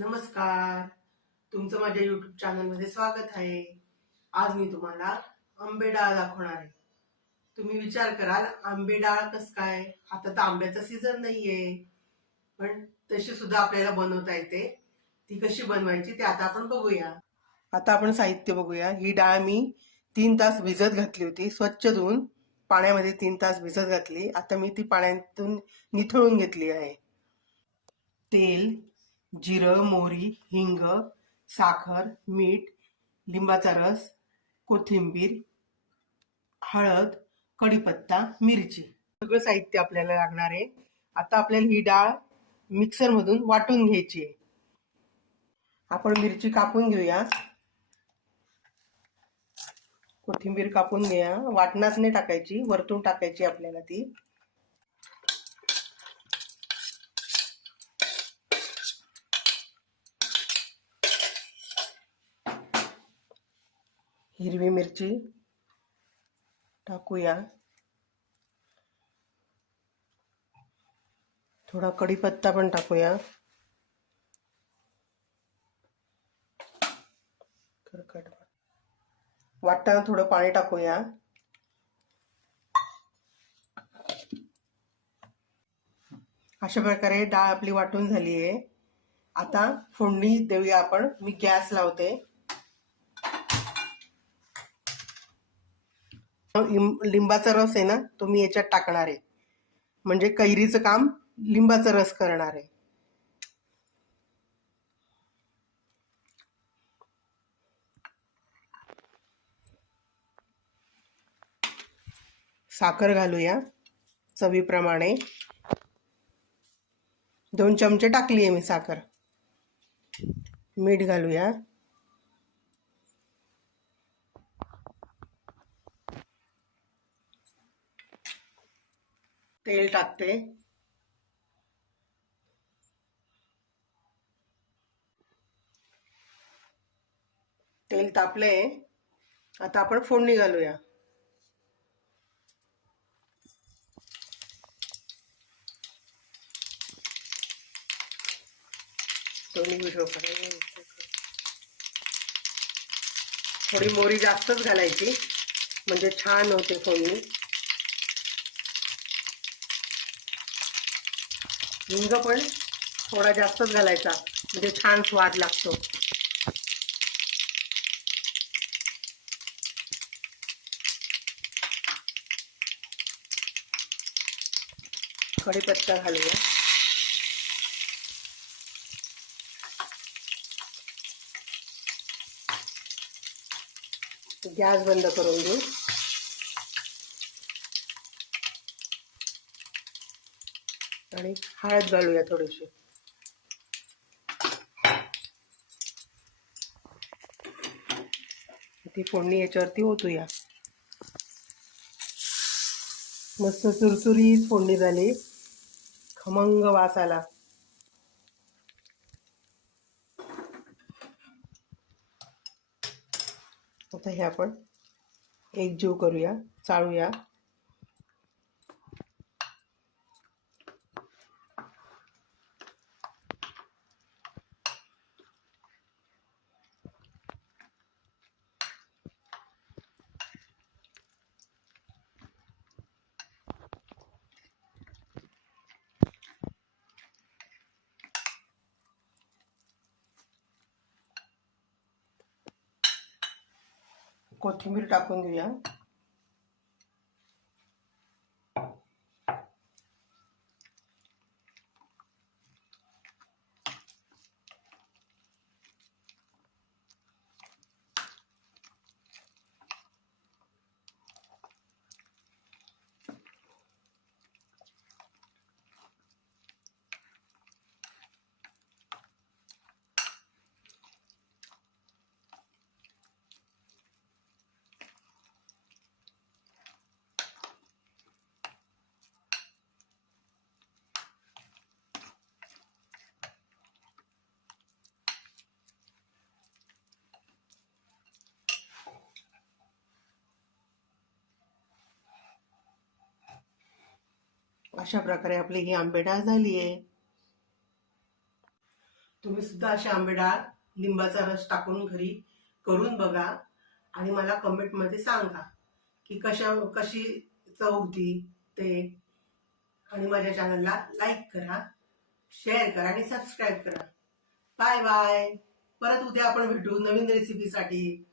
नमस्कार. तुमचं माझ्या युट्यूब चॅनलमध्ये स्वागत आहे. आज मी तुम्हाला आंबे डाळ दाखवणार आहे. तुम्ही विचार कराल आंबे डाळ कस काय? आता तर आंब्याचा सीझन नाहीये. पण तशी सुद्धा आपल्याला बनवता येते. ती कशी बनवायची ते आता आपण बघूया. आता आपण साहित्य बघूया. ही डाळ मी तीन तास भिजत घातली होती. स्वच्छ धुवून पाण्यामध्ये तीन तास भिजत घातली. आता मी ती पाण्यातून निथळून घेतली आहे. तेल जिरं मोहरी हिंग साखर मीठ लिंबाचा रस कोथिंबीर हळद कढीपत्ता मिरची. सगळं साहित्य आपल्याला लागणार आहे. आता आपल्याला ही डाळ मिक्सर मधून वाटून घ्यायची आहे. आपण मिरची कापून घेऊया. कोथिंबीर कापून घ्या. वाटणात नाही टाकायची. वरतून टाकायची आपल्याला ती. हिरवी मिरची टाकूया. थोडा कढीपत्ता पण टाकूया. वाटताना थोडं पाणी टाकूया. अशा प्रकारे डाळ आपली वाटून झाली आहे आता फोडणी देऊया आपण. मी गॅस लावते. लिंबाचा रस आहे ना तो मी याच्यात टाकणार आहे. म्हणजे कैरीचं काम लिंबाचा रस करणार आहे. साखर घालूया चवीप्रमाणे. दोन चमचे टाकली आहे मी साखर. मीठ घालूया. तेल टाकते. तेल तापले. आता आपण फोडणी घालूया. थोडी मोरी जास्तच घालायची. म्हणजे छान होते फोडणी. हिंग पण थोडा जास्तच घालायचा. म्हणजे छान स्वाद लागतो. कढीपत्ता घालूया. गॅस बंद करून देऊ आणि हळद घालूया थोडीशी. ती फोडणी याच्यावरती ओतूया. मस्त चुरचुरीत फोडणी झाली. खमंग वास आला. आता हे आपण एकजीव करूया चाळूया. कोथिंबीर टाकून देऊया. अशा प्रकारे आपली ही आंबेडाळ झाली आहे तुम्ही सुद्धा अशी आंबे डाळ लिंबाचा रस टाकून घरी करून बघा आणि मला कमेंटमध्ये सांगा की कशा कशी चव होती ते. आणि माझ्या चॅनलला लाईक करा शेअर करा आणि सबस्क्राईब करा. बाय बाय परत उद्या आपण भेटू नवीन रेसिपीसाठी